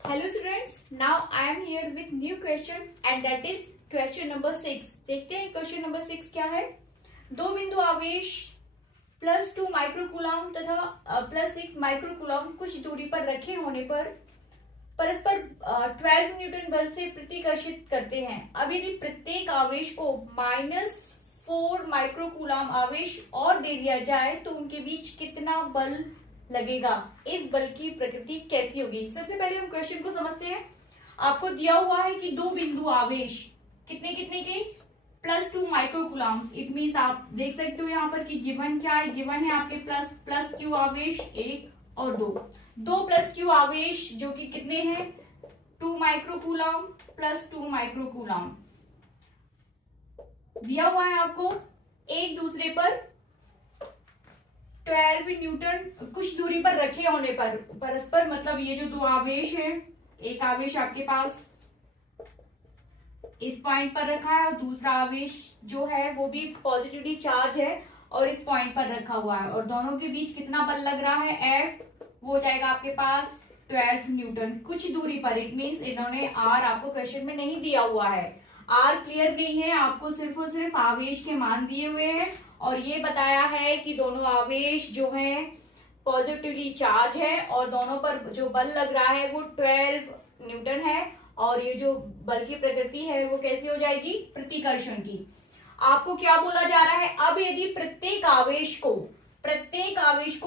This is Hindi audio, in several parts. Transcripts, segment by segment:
Hello students, now I am here with new question and that is question number 6। देखते हैं क्वेश्चन नंबर 6 क्या है। दो बिंदु आवेश +2 माइक्रोकूलम तथा +6 माइक्रोकूलम कुछ दूरी पर रखे होने पर परस्पर 12 न्यूटन बल से प्रतिकर्षित करते हैं। अब यदि प्रत्येक आवेश को -4 माइक्रोकूलम आवेश और दे दिया जाए तो उनके बीच कितना बल लगेगा, इस बल की प्रकृति कैसी होगी। सबसे पहले हम क्वेश्चन को समझते हैं। आपको दिया हुआ है कि दो बिंदु आवेश कितने कितने के +2 माइक्रोकूलम। इट मीन्स आप देख सकते हो यहाँ पर कि गिवन क्या है। गिवन है आपके प्लस क्यू आवेश 1 और 2 +q आवेश जो कि कितने हैं 2 माइक्रोकूलम +2 माइक्रोकूलम दिया हुआ है आपको। एक दूसरे पर 12 न्यूटन कुछ दूरी पर रखे होने पर परस्पर, मतलब ये जो दो आवेश है, एक आवेश आपके पास इस पॉइंट पर रखा है और दूसरा आवेश जो है वो भी पॉजिटिवली चार्ज है और इस पॉइंट पर रखा हुआ है, और दोनों के बीच कितना बल लग रहा है F, वो हो जाएगा आपके पास 12 न्यूटन कुछ दूरी पर। इट मीन्स इन्होंने R आपको क्वेश्चन में नहीं दिया हुआ है, R क्लियर नहीं है, आपको सिर्फ और सिर्फ आवेश के मान दिए हुए हैं और ये बताया है कि दोनों आवेश जो है पॉजिटिवली चार्ज है और दोनों पर जो बल लग रहा है वो 12 न्यूटन है, और ये जो बल की प्रकृति है वो कैसी हो जाएगी, प्रतिकर्षण की। आपको क्या बोला जा रहा है, अब यदि प्रत्येक आवेश को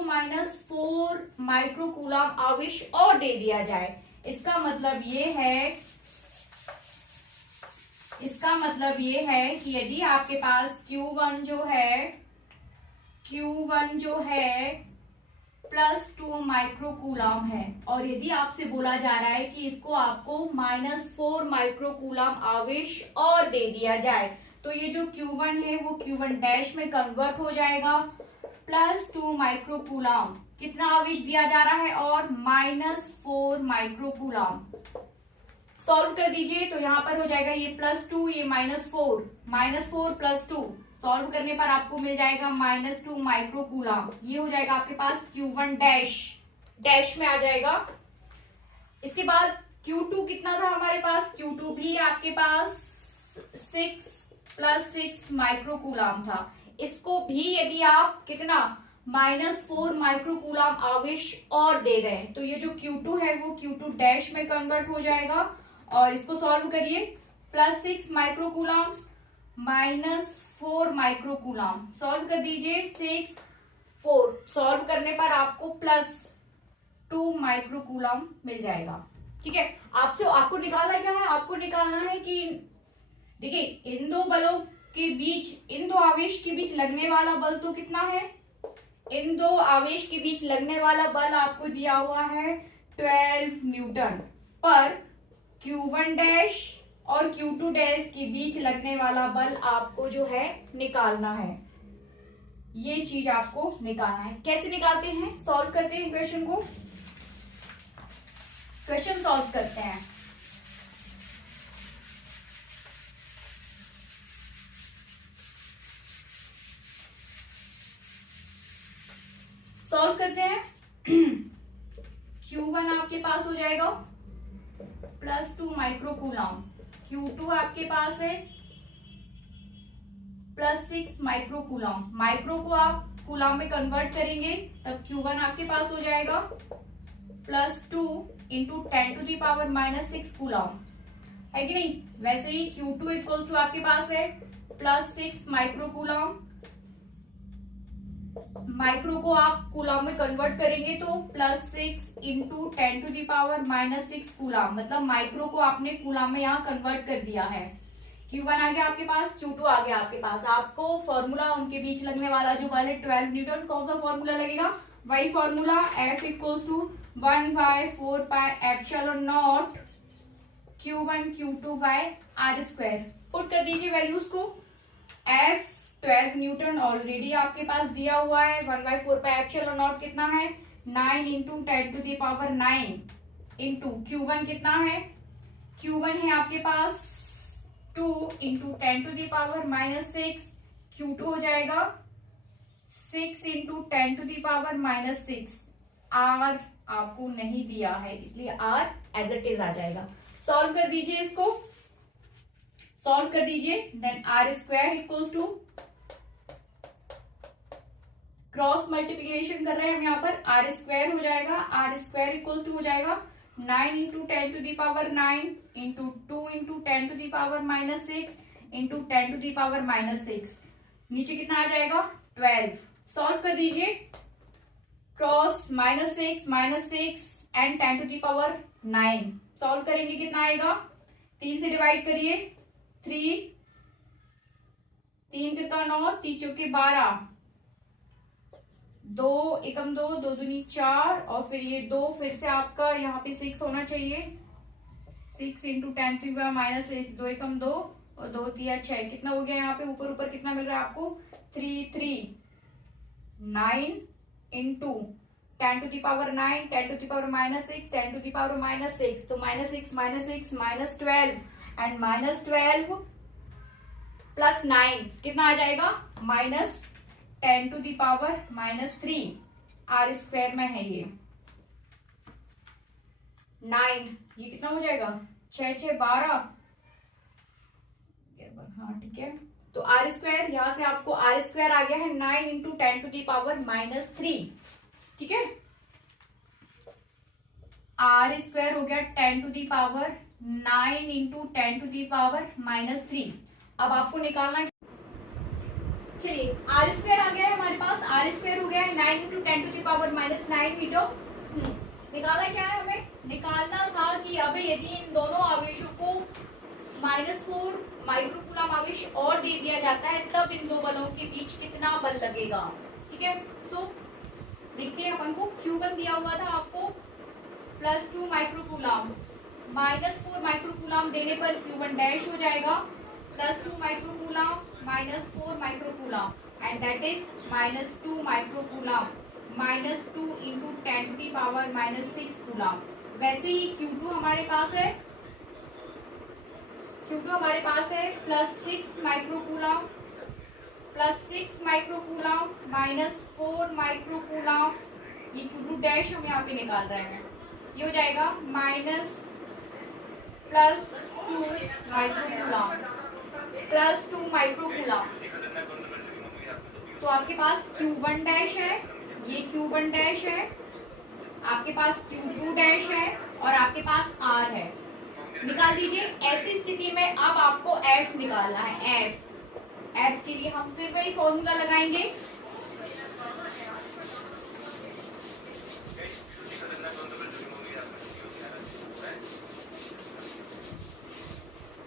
-4 माइक्रोकूलम आवेश और दे दिया जाए, इसका मतलब ये है कि यदि आपके पास Q1 जो है +2 माइक्रोकूलम है और यदि आपसे बोला जा रहा है कि इसको आपको -4 माइक्रोकूलम आवेश और दे दिया जाए, तो ये जो Q1 है वो Q1 डैश में कन्वर्ट हो जाएगा। +2 माइक्रोकूलम कितना आवेश दिया जा रहा है और -4 माइक्रोकूलम। सॉल्व कर दीजिए तो यहाँ पर हो जाएगा ये +2, ये -4 +2 सॉल्व करने पर आपको मिल जाएगा -2 माइक्रोकूलम। ये हो जाएगा आपके पास Q1 डैश में आ जाएगा। इसके बाद Q2 कितना था हमारे पास, Q2 भी आपके पास 6 माइक्रोकूलम था। इसको भी यदि आप कितना -4 माइक्रोकूलम आवेश और दे रहे हैं तो ये जो Q2 है वो Q2 डैश में कन्वर्ट हो जाएगा। और इसको सॉल्व करिए, +6 माइक्रोकूलम -4 माइक्रोकूलम सॉल्व कर दीजिए। 6 4 सॉल्व करने पर आपको +2 माइक्रोकूलम मिल जाएगा। ठीक है, आपको निकालना क्या है, आपको निकालना है कि देखिए इन दो बलों के बीच, इन दो आवेश के बीच लगने वाला बल तो कितना है, इन दो आवेश के बीच लगने वाला बल आपको दिया हुआ है 12 न्यूटन, पर Q1 डैश और Q2 डैश के बीच लगने वाला बल आपको जो है निकालना है। ये चीज आपको निकालना है। कैसे निकालते हैं, सॉल्व करते हैं क्वेश्चन को। क्वेश्चन सॉल्व करते हैं। सॉल्व करते हैं। Q1 आपके पास हो जाएगा +2 माइक्रोकूलम, Q2 आपके पास है +6 माइक्रोकूलम। माइक्रो को आप कूलम में कन्वर्ट करेंगे तब Q1 आपके पास हो जाएगा +2 × 10⁻⁻6 कूलम, है कि नहीं। वैसे ही Q2 इक्वल्स टू आपके पास है +6 माइक्रोकूलम। माइक्रो को आप कूलम में कन्वर्ट करेंगे तो +6 × 10⁻⁻6 कूलम, मतलब माइक्रो को आपने कूलम में यहाँ कन्वर्ट कर दिया है। Q1 आ गया आपके पास, Q2 आ गया आपके पास। आपको फॉर्मूला उनके बीच लगने वाला जो बल है 12 न्यूटन, कौन सा फॉर्मूला लगेगा, वही formula F = 1/4πε0 Q1 Q2/r²। Put कर दीजिए वैल्यूज को। F 12 न्यूटन ऑलरेडी आपके पास दिया हुआ है, 1/4πε0 कितना है 9 × 10⁹ इंटू Q1 कितना है, Q1 है आपके पास 2 × 10⁻⁻6, Q2 हो जाएगा 6 × 10⁻⁻6 R आपको नहीं दिया है, इसलिए r एज इट इज आ जाएगा। सॉल्व कर दीजिए इसको, सॉल्व कर दीजिए। Then r square equals to, cross multiplication कर रहे हैं हम यहाँ पर, आर स्क्वायर हो जाएगा, आर स्क्वायर इक्वल्स टू हो जाएगा 9 into 10 to the power 9 into 2 into 10 to the power -6 into 10 to the power -6, नीचे कितना आ जाएगा 12। सॉल्व कर दीजिए, cross -6 and 10 to the power 9, solve करेंगे कितना आएगा, 3 से डिवाइड करिए, 3 3 तिरका 9, 3 चौके 12, 2 एकम 2, 2 दूनी 4, और फिर ये 2, फिर से आपका यहाँ पे 6 होना चाहिए, 6 इंटू 10 टू दी पावर -6, 2 एकम 2 और 2 तिया 6, कितना हो गया यहाँ पे, ऊपर ऊपर कितना मिल रहा है आपको 3 9 into 10 to the power 9, 10 to the power -6, 10 to the power -6, तो -6 -12 एंड -12 प्लस 9 कितना आ जाएगा, -10 to the power -3, r square में है ये 9, ये कितना हो जाएगा 6 6 12, हाँ ठीक है। तो आर स्क्वायर, यहां से आपको आर स्क्वायर आ गया है 9 इंटू 10 टू दी पावर -3, ठीक है। आर स्क्वायर हो गया 10 to the power 9 into 10 to the power -3। अब आपको निकालना है, चलिए आर स्क्वायर आ गया है हमारे पास, आर स्क्वायर हो गया है 9 into 10 to the power -9 metre. निकालना क्या है हमें, निकालना था कि अब यदि इन दोनों आवेशों को -4 माइक्रोकूलम आवेश और दे दिया जाता है, तब इन दो बलों के बीच कितना बल लगेगा, ठीक है। सो देखते हैं, अपन को Q1 दिया हुआ था आपको +2 माइक्रोकूलम, -4 माइक्रोकूलम देने पर Q1 डैश हो जाएगा, +2 microcoulomb -4 microcoulomb, and that is -2 microcoulomb, -2 into 10 to the power -6 coulomb. वैसे ही Q2 हमारे पास है, Q2 हमारे पास है +6 माइक्रोकूलम, +6 माइक्रोकूलम -4 माइक्रोकूलम, ये Q2 डैश हम यहाँ पे निकाल रहे हैं, ये हो जाएगा -+2 माइक्रोकूलम, +2 माइक्रोकूलम। तो आपके पास Q1 डैश है, ये Q1 डैश है, आपके पास Q2 डैश है, और आपके पास R है। निकाल दीजिए। ऐसी स्थिति में अब आपको F निकालना है, F के लिए हम फिर वही फॉर्मूला लगाएंगे,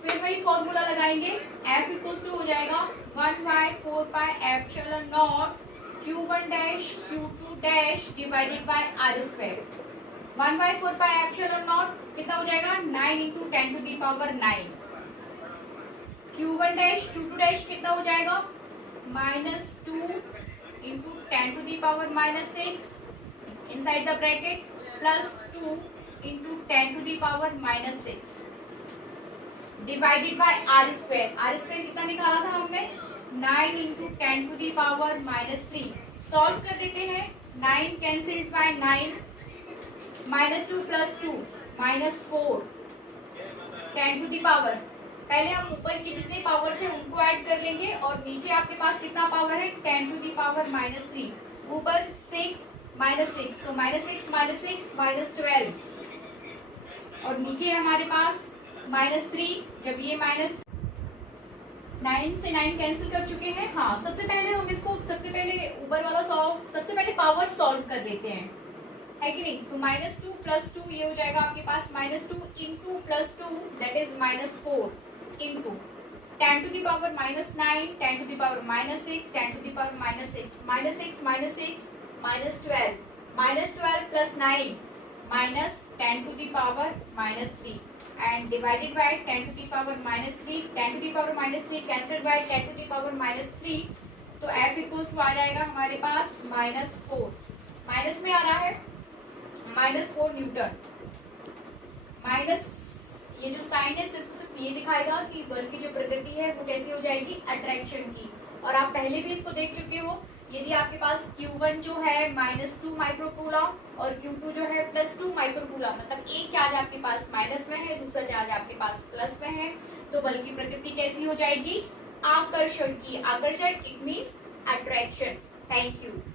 फिर वही फॉर्मूला लगाएंगे, F इक्वल टू हो जाएगा 1/4πε0 Q1 dash Q2 dash divided by R square. 1/4πε0 कितना हो जाएगा 9 into 10 to the power 9। Q1 dash Q2 dash कितना हो जाएगा -2 into 10 to the power -6 inside the bracket +2 into 10 to the power -6 divided by R square. R square कितना निकाला था हमने 9 into 10 to the power -3। Solve कर देते हैं, 9 cancelled bye 9, -2 + 2 -4 10 to the power. पहले हम ऊपर की जितने पावर्स है उनको ऐड कर लेंगे, और नीचे आपके पास कितना पावर है 10 टू दी पावर -3, ऊपर 6 -6 तो -6 -12, और नीचे हमारे पास -3। जब ये -9 से 9 कैंसिल कर चुके हैं, हाँ सबसे पहले हम इसको सबसे पहले ऊपर वाला सबसे पहले पावर सॉल्व कर लेते हैं, है कि नहीं। तो -2 + 2 ये हो जाएगा आपके पास -2 into +2 that is -4 into 10 to the power -9, 10 to the power -6, 10 to the power -6, -6 -6 -12 + 9 -10 to the power -3 and divided by 10 to the power -3, 10 to the power -3 cancelled by 10 to the power -3, तो F इक्वल्स टू आ जाएगा हमारे पास -4, माइनस में आ रहा है -4 न्यूटन। माइनस ये जो साइन है सिर्फ ये दिखाएगा कि बल की जो प्रकृति है वो कैसी हो जाएगी, अट्रैक्शन की। और आप पहले भी इसको देख चुके हो यदि आपके पास Q1 जो है -2 माइक्रोकूलम और Q2 जो है +2 माइक्रोकूलम, मतलब एक चार्ज आपके पास माइनस में है, दूसरा चार्ज आपके पास प्लस में है, तो बल की प्रकृति कैसी हो जाएगी? आकर्षण की। आकर्षण it means attraction. Thank you.